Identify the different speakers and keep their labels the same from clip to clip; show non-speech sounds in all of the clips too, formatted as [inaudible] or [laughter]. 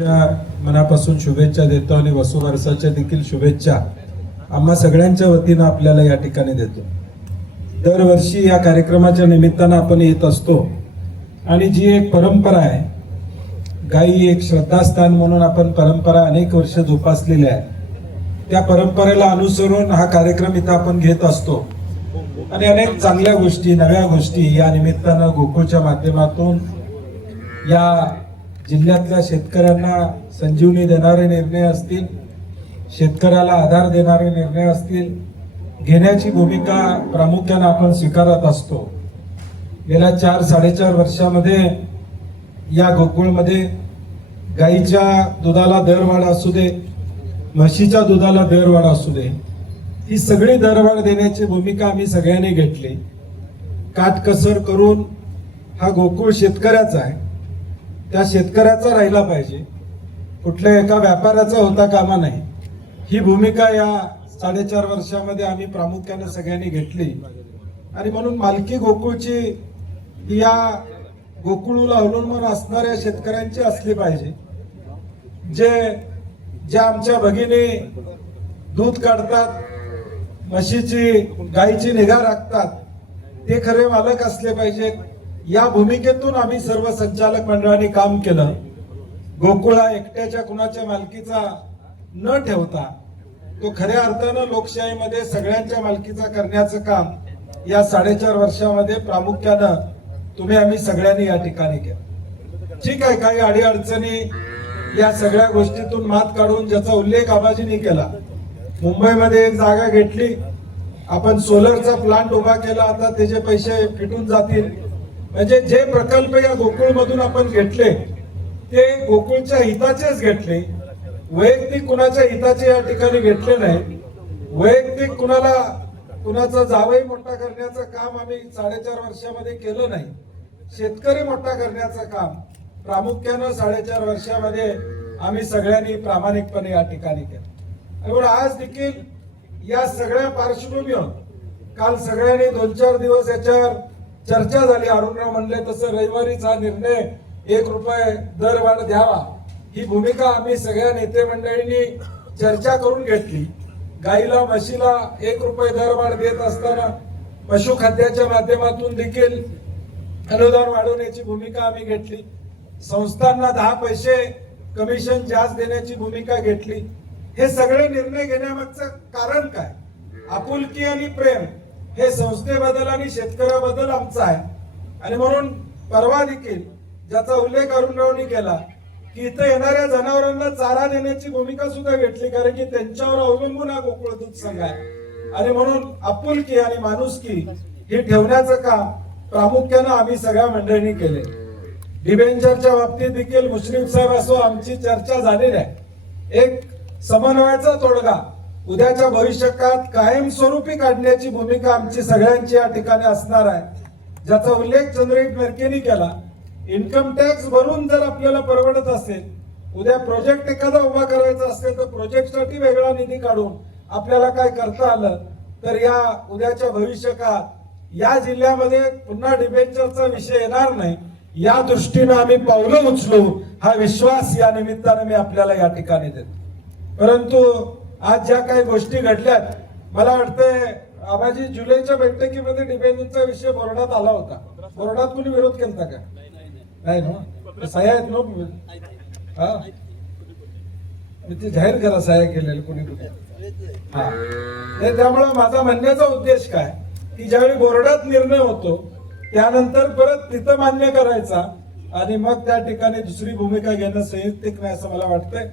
Speaker 1: त्या मनापासून शुभेच्छा देतो आणि वसुवारसाच्या देखील शुभेच्छा आम्हा सगळ्यांच्या वतीनं आपल्याला या ठिकाणी देतो. दरवर्षी या कार्यक्रमाच्या निमित्तानं आपण येत असतो. आणि जी एक परंपरा आहे गायी एक श्रद्धास्थान म्हणून आपण परंपरा अनेक वर्ष जोपासलेल्या आहे. त्या परंपरेला अनुसरून हा कार्यक्रम इथं आपण घेत असतो. आणि अनेक चांगल्या गोष्टी नव्या गोष्टी या निमित्तानं गोकुळच्या माध्यमातून या जिल्ह्यातल्या शेतकऱ्यांना संजीवनी देणारे निर्णय असतील शेतकऱ्याला आधार देणारे निर्णय असतील घेण्याची भूमिका प्रामुख्यानं आपण स्वीकारत असतो. गेल्या चार साडेचार वर्षामध्ये या गोकुळमध्ये गाईच्या दुधाला दरवाढ असू दे म्हशीच्या दुधाला दरवाढ असू दे ही सगळी दरवाढ देण्याची भूमिका आम्ही सगळ्यांनी घेतली. काटकसर करून हा गोकुळ शेतकऱ्याचा आहे. त्या शेतकऱ्याचा राहिला पाहिजे. कुठल्या एका व्यापाऱ्याचा होता कामा नाही. ही भूमिका या साडेचार वर्षामध्ये आम्ही प्रामुख्याने सगळ्यांनी घेतली. आणि म्हणून मालकी गोकुळची या गोकुळला अवलंबून असणाऱ्या शेतकऱ्यांची असली पाहिजे. जे ज्या आमच्या भगिनी दूध काढतात म्हशीची गायीची निगा राखतात ते खरे मालक असले पाहिजेत. या भूमिकेतून आम्ही सर्व संचालक मंडळाने काम केलं. गोकुळ हा एकट्याच्या कुणाच्या मालकीचा न ठेवता तो खऱ्या अर्थानं लोकशाहीमध्ये सगळ्यांच्या मालकीचा करण्याचं काम या साडेचार वर्षामध्ये प्रामुख्यानं तुम्ही आम्ही सगळ्यांनी या ठिकाणी केलं. ठीक आहे काही अडीअडचणी या सगळ्या गोष्टीतून मात काढून ज्याचा उल्लेख आबाजींनी केला मुंबईमध्ये एक जागा घेतली आपण सोलरचा प्लांट उभा केला आता त्याचे पैसे फिटून जातील. म्हणजे जे प्रकल्प या गोकुळमधून आपण घेतले ते गोकुळच्या हिताचेच घेतले. वैयक्तिक कुणाच्या हिताचे या ठिकाणी घेतले नाही. वैयक्तिक कुणाला कुणाचा जावई मोठा करण्याचं काम आम्ही साडेचार वर्षामध्ये केलं नाही. शेतकरी मोठा करण्याचं काम प्रामुख्यानं साडेचार वर्षामध्ये आम्ही सगळ्यांनी प्रामाणिकपणे या ठिकाणी केलं. आज देखील या सगळ्या पार्श्वभूमीवर काल सगळ्यांनी दोन चार दिवस याच्यावर चर्चा झाली. अरुणराव म्हणले तसं रविवारीच हा निर्णय एक रुपये दरवाढ द्यावा. ही भूमिका आम्ही सगळ्या नेते मंडळींनी चर्चा करून घेतली. गाईला म्हशीला एक रुपये दरवाढ देत असताना पशुखाद्याच्या माध्यमातून देखील अनुदान वाढवण्याची भूमिका आम्ही घेतली. संस्थांना दहा पैसे कमिशन जास्त देण्याची भूमिका घेतली. हे सगळे निर्णय घेण्यामागचं कारण काय? आपुलकी आणि प्रेम हे संस्थेबद्दल आणि शेतकऱ्याबद्दल आमचं आहे. आणि म्हणून परवा देखील ज्याचा उल्लेख अरुणरावनी केला की इथं येणाऱ्या जनावरांना चारा देण्याची भूमिका सुद्धा घेतली कारण की त्यांच्यावर अवलंबून हा गोकुळ दूध संघ आहे. आणि म्हणून आपुलकी आणि माणुसकी हे ठेवण्याचं काम प्रामुख्यानं आम्ही सगळ्या मंडळींनी केले. डिबेंचरच्या बाबतीत देखील मुश्रीफ साहेब असो आमची चर्चा झालेली आहे. एक समन्वयाचा तोडगा उद्याच्या भविष्यकाळात कायमस्वरूपी काढण्याची भूमिका आमची सगळ्यांची या ठिकाणी असणार आहे. ज्याचा उल्लेख चंद्रजीत मेरकेनी केला इन्कम टॅक्स भरून जर आपल्याला परवडत असेल उद्या प्रोजेक्ट एखादा उभा करायचा असेल तर प्रोजेक्टसाठी वेगळा निधी काढून आपल्याला काय करता आलं तर या उद्याच्या भविष्यकाळात या जिल्ह्यामध्ये पुन्हा डिबेंचरचा विषय येणार नाही. या दृष्टीनं आम्ही पावलं उचलू हा विश्वास या निमित्तानं मी आपल्याला या ठिकाणी देतो. परंतु आज ज्या काही गोष्टी घडल्यात मला वाटतंय आबाजी जुलैच्या बैठकीमध्ये डिबेंचरचा विषय बोर्डात आला होता. बोर्डात कुणी विरोध केला का? नाही ना? साया आहेत ना? हा? मी ते जाहीर करा सह्या केलेलं कुणी कुठे. हा. त्यामुळे माझा म्हणण्याचा उद्देश काय? की ज्यावेळी बोर्डात निर्णय होतो त्यानंतर परत तिथं मान्य करायचा आणि मग त्या ठिकाणी दुसरी भूमिका घेणं संयुक्तिक नाही असं मला वाटतंय.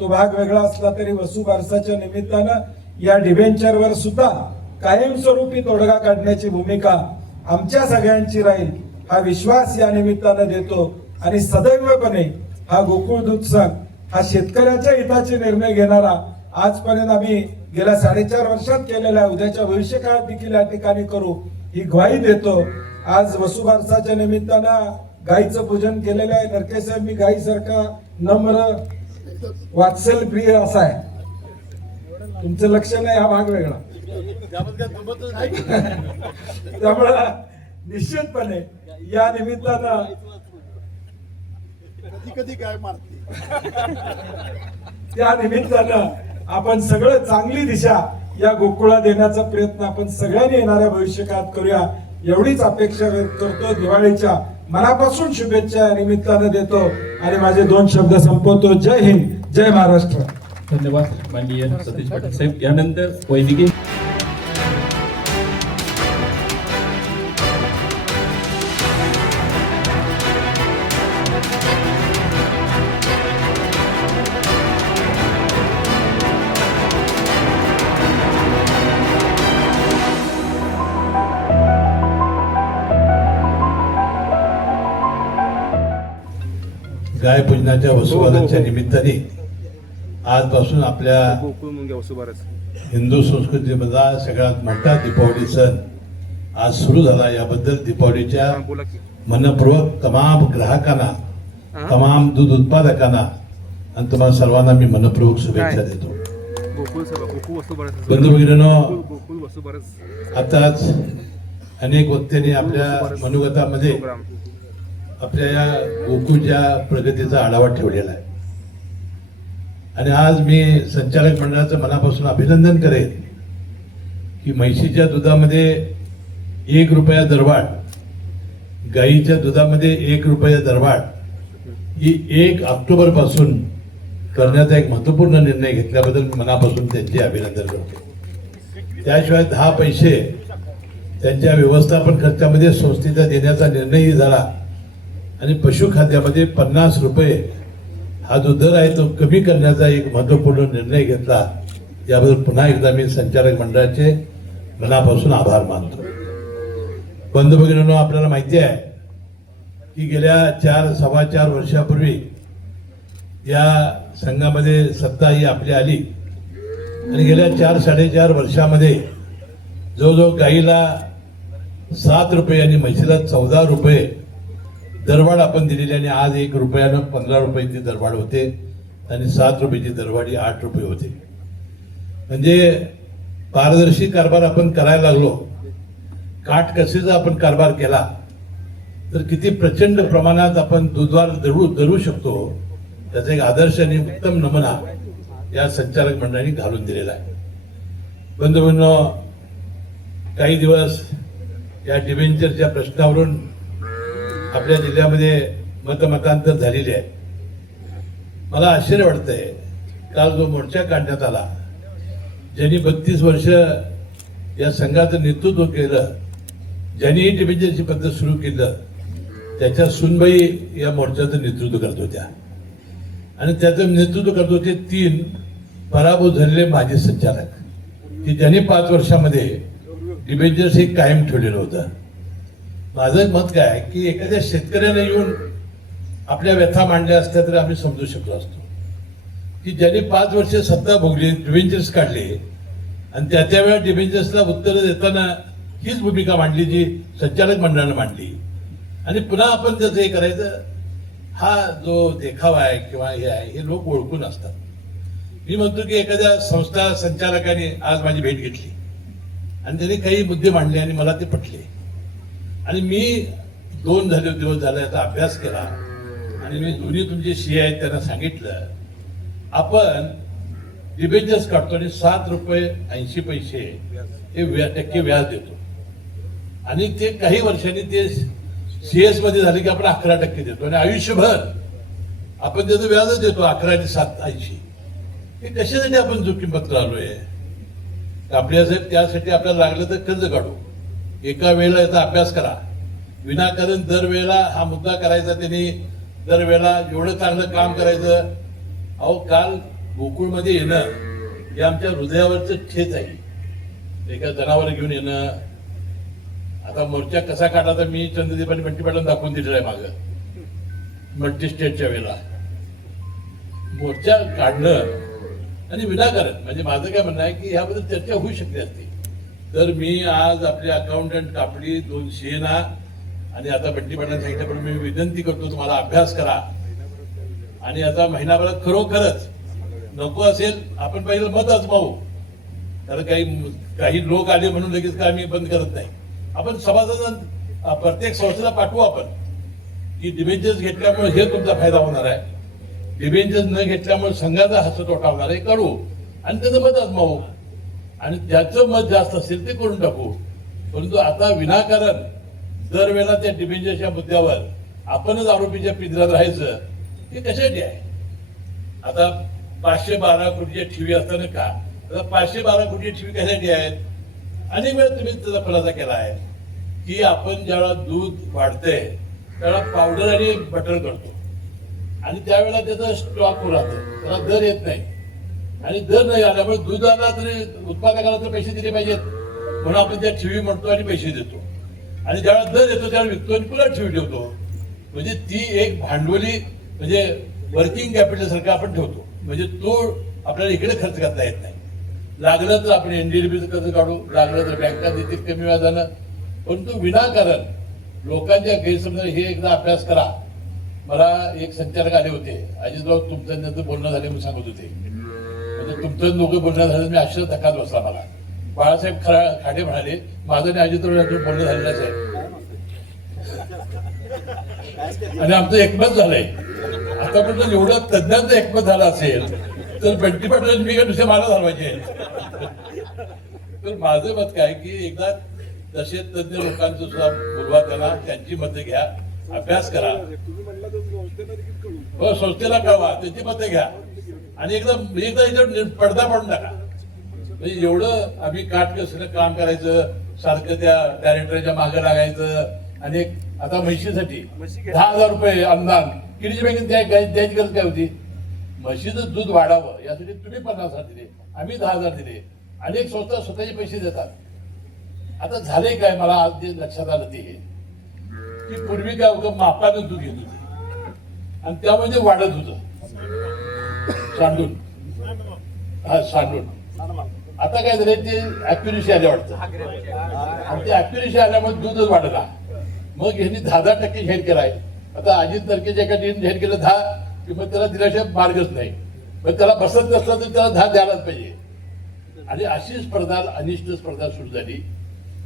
Speaker 1: तो भाग वेगळा असला तरी वसू बारसाच्या निमित्तानं या डिबेंचरवर सुद्धा कायमस्वरूपी तोडगा काढण्याची भूमिका आमच्या सगळ्यांची राहील. हा विश्वास या निमित्तानं देतो. आणि सदैवपणे हा गोकुळ दूध संघ हा शेतकऱ्याच्या हिताचे निर्णय घेणारा आजपर्यंत आम्ही गेल्या साडेचार वर्षात केलेल्या उद्याच्या भविष्य काळात देखील या ठिकाणी करू ही ग्वाही देतो. आज वसुबारसाच्या निमित्तानं गाईचं पूजन केलेलं आहे. नरके साहेब मी गाईसारखा नम्र वात्सल प्रिय असा आहे. तुमचं लक्ष नाही हा भाग वेगळा. [laughs] त्यामुळं निश्चितपणे या निमित्तानं
Speaker 2: कधी कधी काय मारते.
Speaker 1: त्या निमित्तानं आपण सगळं चांगली दिशा या गोकुळा देण्याचा प्रयत्न आपण सगळ्यांनी येणाऱ्या भविष्यकाळात करूया. एवढीच अपेक्षा व्यक्त करतो. दिवाळीच्या मनापासून शुभेच्छा या निमित्तानं देतो. आणि माझे दोन शब्द संपवतो. जय हिंद. जय महाराष्ट्र.
Speaker 3: धन्यवाद. माननीय सतीश पाटील साहेब. यानंतर वैदिकी
Speaker 4: गाय पूजनाच्या वसुबारसच्या निमित्ताने आजपासून आपल्या हिंदू संस्कृतीमधला सगळ्यात मोठा दीपावली सण आज सुरू झाला. याबद्दल दीपावलीच्या
Speaker 5: हा,
Speaker 4: मनपूर्वक तमाम ग्राहकांना
Speaker 5: हा?
Speaker 4: तमाम दूध उत्पादकांना आणि तुम्हाला सर्वांना मी मनपूर्वक शुभेच्छा? देतो. बंधू भगिनींनो आताच अनेक वक्त्यांनी आपल्या मनोगतामध्ये. आपल्या या गोकुळच्या प्रगतीचा आढावा ठेवलेला आहे. आणि आज मी संचालक मंडळाचं मनापासून अभिनंदन करेन की म्हैशीच्या दुधामध्ये एक रुपया दरवाढ गाईच्या दुधामध्ये एक रुपया दरवाढ ही एक ऑक्टोबरपासून करण्याचा एक महत्त्वपूर्ण निर्णय घेतल्याबद्दल मनापासून त्यांचे अभिनंदन करतो. त्याशिवाय दहा पैसे त्यांच्या व्यवस्थापन खर्चामध्ये संस्थेचा देण्याचा निर्णयही झाला. आणि पशुखाद्यामध्ये पन्नास रुपये हा जो दर आहे तो कमी करण्याचा एक महत्त्वपूर्ण निर्णय घेतला. याबद्दल पुन्हा एकदा मी संचालक मंडळाचे मनापासून आभार मानतो. बंधू भगिनींनो आपल्याला माहिती आहे की गेल्या चार सव्वा चार वर्षापूर्वी या संघामध्ये सत्ता ही आपली आली. आणि गेल्या चार साडेचार वर्षामध्ये जवळजवळ गाईला सात रुपये आणि म्हशीला चौदा रुपये दरवाढ आपण दिलेली आणि आज एक रुपयानं पंधरा रुपयाची दरवाढ होते आणि सात रुपयाची दरवाढी आठ रुपये होते. म्हणजे पारदर्शी कारभार आपण करायला लागलो. काटकसीचा आपण कारभार केला तर किती प्रचंड प्रमाणात आपण दुधवार धरू धरू शकतो. त्याचा एक आदर्श आणि उत्तम नमुना या संचालक मंडळाने घालून दिलेला आहे. बंधूंनो काही दिवस या डिव्हेंचरच्या प्रश्नावरून आपल्या जिल्ह्यामध्ये मतमतांतर झालेले आहे. मला आश्चर्य वाटतंय काल जो मोर्चा काढण्यात आला ज्यांनी बत्तीस वर्ष या संघाचं नेतृत्व केलं ज्यांनी ही पद्धत सुरू केलं त्याच्या सुनबाई या मोर्चाचं नेतृत्व करत होत्या. आणि त्याचं नेतृत्व करत होते तीन पराभूत झालेले माजी संचालक की ज्यांनी पाच वर्षामध्ये डिबेंचर्स हे कायम ठेवलेलं होतं. माझं मत काय की एखाद्या शेतकऱ्याने येऊन आपल्या व्यथा मांडल्या असत्या तर आम्ही समजू शकलो असतो. की ज्यांनी पाच वर्ष सत्ता भोगली डिव्हेंचर्स काढले आणि त्या त्यावेळेला डिव्हेंचर्सला उत्तरं देताना हीच भूमिका मांडली जी संचालक मंडळानं मांडली. आणि पुन्हा आपण त्याचं हे करायचं हा जो देखावा आहे किंवा हे आहे हे लोक ओळखून असतात. मी म्हणतो की एखाद्या संस्था संचालकाने आज माझी भेट घेतली. आणि त्यांनी काही मुद्दे मांडले आणि मला ते पटले. आणि मी दोन झाले दिवस झाले याचा अभ्यास केला. आणि मी दोन्ही तुमचे शी आहेत त्यांना सांगितलं. आपण डिबेंचर्स काढतो आणि सात रुपये ऐंशी पैसे हे व्या टक्के व्याज देतो. आणि ते काही वर्षांनी ते सीएसमध्ये झाले की आपण अकरा टक्के देतो. आणि आयुष्यभर आपण त्याचं व्याजच देतो अकरा ते सात ऐंशी. हे कशासाठी आपण जोखीम पत्र आलोय आपल्यासाठी त्यासाठी आपल्याला लागलं तर कर्ज काढू. एका वेळेला याचा अभ्यास करा. विनाकारण दरवेळेला हा मुद्दा करायचा त्यांनी. दरवेळेला एवढं चांगलं काम करायचं. अहो काल गोकुळमध्ये येणं हे आमच्या हृदयावरचं ठेच आहे. एका जनावर घेऊन येणं. आता मोर्चा कसा काढायचा मी चंद्रदीप आणि बंटी दाखवून दिलेला आहे मागं. मल्टी स्टेटच्या वेळेला. मोर्चा काढणं आणि विनाकारण म्हणजे माझं काय म्हणणं आहे की ह्याबद्दल चर्चा होऊ शकते असते. तर मी आज आपले अकाउंटंट कापडी दोन शेना आणि आता बंटी पाटील सांगितल्याप्रमाणे मी विनंती करतो तुम्हाला अभ्यास करा. आणि आता महिनाभरात खरोखरच नको असेल आपण पहिलं मत आजमावू तर काही काही लोक आले म्हणून लगेच काय आम्ही बंद करत नाही. आपण सभासद प्रत्येक संस्थेला पाठवू आपण. की डिबेंचर्स घेतल्यामुळे हे तुमचा फायदा होणार आहे. डिबेंचर्स न घेतल्यामुळे संघाचा हस्त तोटा होणार आहे. करू. आणि त्याचं मत आजमावू आणि ज्याचं मत जास्त असेल ते करून टाकू. परंतु आता विनाकारण दरवेळेला त्या डिबेंजरच्या मुद्द्यावर आपणच आरोपीच्या पिंजऱ्यात राहायचं हे कशासाठी आहे? आता पाचशे बारा कोटीच्या ठेवी असताना का? आता पाचशे बारा कोटी ठेवी कशासाठी आहेत? अनेक वेळा तुम्ही त्याचा खुलासा केला आहे की आपण ज्यावेळेला दूध वाढतंय त्याला पावडर आणि बटर करतो. आणि त्यावेळेला त्याचा स्टॉक राहतो त्याला दर येत नाही. आणि दर नाही आल्यामुळे दुधाला तरी उत्पादकाला तर पैसे दिले पाहिजेत. म्हणून आपण त्या ठेवी म्हणतो आणि पैसे देतो. आणि ज्यावेळेला दर येतो त्यावेळेला विकतो आणि पुन्हा ठेवी ठेवतो. म्हणजे ती एक भांडवली म्हणजे वर्किंग कॅपिटल सारखं आपण ठेवतो. म्हणजे तो आपल्याला इकडे खर्च करता येत नाही. लागलं तर आपण एनडीडीबीचं कर्ज काढू लागलं तर बँका देतील कमी व्याजानं. परंतु विनाकारण लोकांच्या गैरसमजा हे एकदा अभ्यास करा. मला एक संचालक आले होते. अजितराव तुमचं त्यांचं बोलणं झाले म्हणून सांगत होते. तुमचं दोघं बोलणं झालं मी अक्षर धक्काच बसला मला. बाळासाहेब खरा खाडे म्हणाले माझं आणि अजितराव बोलणं झालेलंच आहे. आणि आमचं एकमत झालंय. आतापर्यंत एवढं तज्ञांचं एकमत झालं असेल तर बंटी पाटील मी काय दुसरे मला घालवायचे तर माझं मत काय की एकदा तसे तज्ञ लोकांचं सुद्धा बोलवा त्यांना त्यांची मतं घ्या अभ्यास करा. हो संस्थेला कळवा त्याची मतं घ्या. आणि एकदा एकदा याच्यावर पडदा पाडून टाका. म्हणजे एवढं आम्ही काटकसरीनं काम करायचं सारखं त्या डायरेक्टरच्या मागे लागायचं. आणि आता म्हशीसाठी दहा हजार रुपये अनुदान. किडीच्या बँकेत द्याय द्यायची गरज काय होती? म्हशीचं दूध वाढावं यासाठी तुम्ही पन्नास हजार दिले आम्ही दहा हजार दिले. अनेक संस्था स्वतःचे पैसे देतात. आता झाले काय? मला आज जे लक्षात आलं ते. हे की पूर्वी काय होतं? मापानं दूध घेत होते. आणि त्यामध्ये वाढत होतं. सांडून. हा सांडून. आता काय झालं ते अॅक्युरेसी आल्या वाटतं. आणि ते अॅक्युरेसी आल्यामुळे दूधच वाढला. मग यांनी दहा दहा टक्के जाहीर केलाय. आता अजित तर्केच्या एका टीम जाहीर केलं दहा की मग त्याला दिल्याशिवाय मार्गच नाही. मग त्याला बसत नसलं तर त्याला दहा द्यायलाच पाहिजे. आणि अशी स्पर्धा अनिष्ट स्पर्धा सुरू झाली.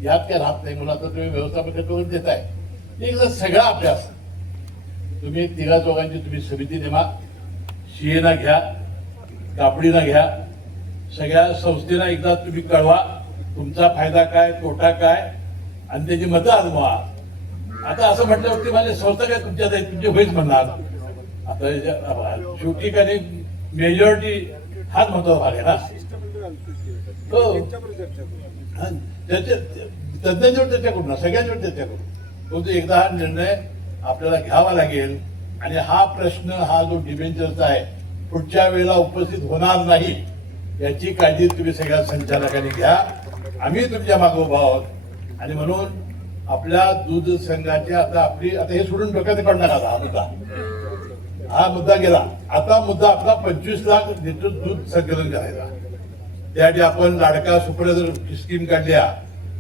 Speaker 4: यात काय राहत नाही म्हणून आता तुम्ही व्यवस्थापन करून देताय. एकदा सगळा अभ्यास. तुम्ही तिघा चौघांची तुम्ही समिती नेमा. सीएना घ्या कापडीना घ्या सगळ्या संस्थेला एकदा तुम्ही कळवा तुमचा फायदा काय तोटा काय आणि त्याची मतं आजमावा आता असं म्हटल्यावरती माझ्या संस्था काय तुमच्यात आहे तुमचे होईच म्हणणार. आता शेवटी काय मेजॉरिटी हाच महत्त्वाचा भाग आहे ना. हो. त्याच्या तज्ञांच्यावर चर्चा करू ना सगळ्यांच्यावर चर्चा करू. तो एकदा हा निर्णय आपल्याला घ्यावा लागेल. आणि हा प्रश्न हा जो डिबेंचरचा आहे पुढच्या वेळेला उपस्थित होणार नाही याची काळजी तुम्ही सगळ्या संचालकांनी घ्या. आम्ही तुमच्या मागे उभा आहोत. आणि म्हणून आपल्या दूध संघाची आता आपली आता हे सोडून डोक्यात पडणार आता हा मुद्दा. हा मुद्दा गेला. आता मुद्दा आपला पंचवीस लाख लिटर दूध संकलन करायचा. त्यासाठी आपण लाडका सुप्रदर स्कीम काढल्या.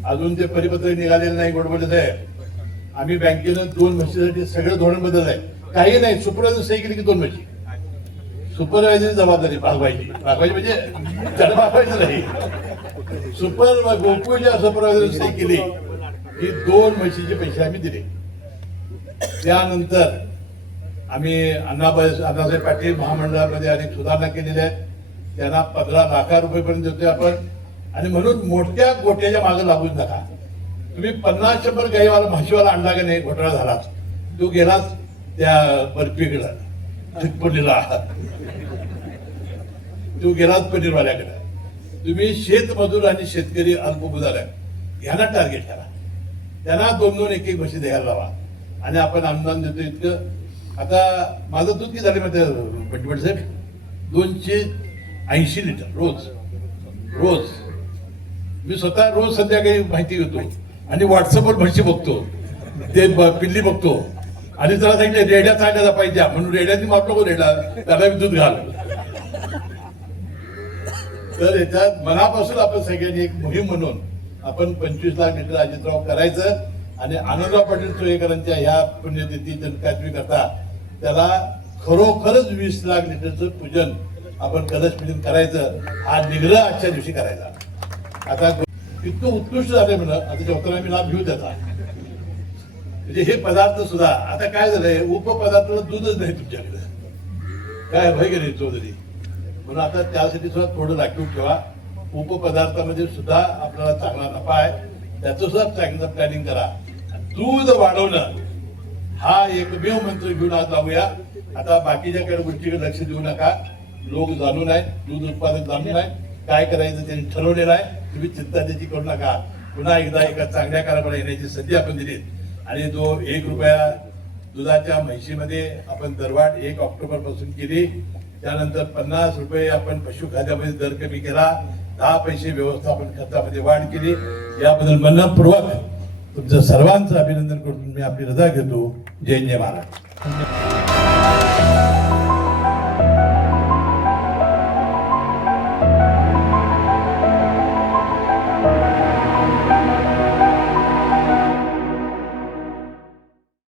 Speaker 4: अजून ते परिपत्र निघालेलं नाही गोडबोले साहेब आम्ही बँकेनं दोन म्हशीसाठी सगळं धोरण बदललं आहे काही नाही सुपरवायझर सही केली की दोन म्हशी सुपरवायझर जबाबदारी भागवायची. भागवायची म्हणजे त्याला भागवायचं नाही. सुपर गोकुळच्या सुपरवायझर सही केली की दोन म्हशीचे पैसे आम्ही दिले. त्यानंतर आम्ही अण्णाबाई अण्णासाहेब पाटील महामंडळामध्ये अनेक सुधारणा केलेल्या आहेत. त्यांना पंधरा लाखा रुपयेपर्यंत देतोय आपण. आणि म्हणून मोठ्या गोट्याच्या मागे लागूच नका. तुम्ही पन्नास शंभर गाईवाला म्हशीवाला आणला का नाही? घोटाळा झालाच. तो गेलाच. त्या बर्फीकडं चितपुलीला तो गेलाच पनीरवाल्याकडे. तुम्ही शेतमजूर आणि शेतकरी अल्पभूधार आहे टार्गेट करा त्यांना दोन दोन एक एक म्हशी द्यायला लावा. आणि आपण अनुदान देतो इतकं. आता माझं दूध किती झालं माहिती भटभट साहेब? दोनशे ऐंशी लिटर रोज. रोज. मी स्वतः रोज संध्याकाळी माहिती घेतो. आणि व्हॉट्सअपवर म्हशी बघतो. ते ब- पिल्ली बघतो. आणि त्याला सांगितलं रेड्या चालण्याचा पाहिजे म्हणून रेड्याने माप नको रेडा त्याला विद्युत घाल. तर याच्यात मनापासून आपण सगळ्यांनी एक मोहीम म्हणून आपण पंचवीस लाख लिटर अजितराव करायचं आणि आनंदराव पाटील सोयेकरांच्या ह्या पुण्यतिथी जनकात्मी करता त्याला खरोखरच वीस लाख लिटरचं पूजन आपण कलश पूजन करायचं हा निग्रह आजच्या दिवशी करायचा. आता इतकं उत्कृष्ट झालंय म्हणा आता जेवताना मी लाभ घेऊ त्याचा. म्हणजे हे पदार्थ सुद्धा आता काय झालंय उपपदार्थाला दूधच नाही तुमच्याकडे. काय भय गेले चौधरी? म्हणून आता त्यासाठी सुद्धा थोडं राखीव ठेवा. उपपदार्थामध्ये सुद्धा आपल्याला चांगला नफा आहे. त्याचं सुद्धा चांगलं प्लॅनिंग करा. दूध वाढवणं हा एकमेव मंत्र घेऊन आज जाऊया. आता बाकीच्या काही गोष्टीकडे लक्ष देऊ नका. लोक जाणून आहेत दूध उत्पादक जाणून आहेत काय करायचं त्यांनी ठरवलेलं आहे. तुम्ही चिंता त्याची करू नका. पुन्हा एकदा एका चांगल्या कारभारा येण्याची संधी आपण दिली आणि जो एक रुपया दुधाच्या म्हैशीमध्ये आपण दरवाढ एक ऑक्टोबरपासून केली. त्यानंतर पन्नास रुपये आपण पशुखाद्यामध्ये दर कमी केला. दहा पैसे व्यवस्थापन खर्चामध्ये वाढ केली. याबद्दल मनपूर्वक तुमचं सर्वांचं अभिनंदन करून मी आपली रजा घेतो. जय जय महाराज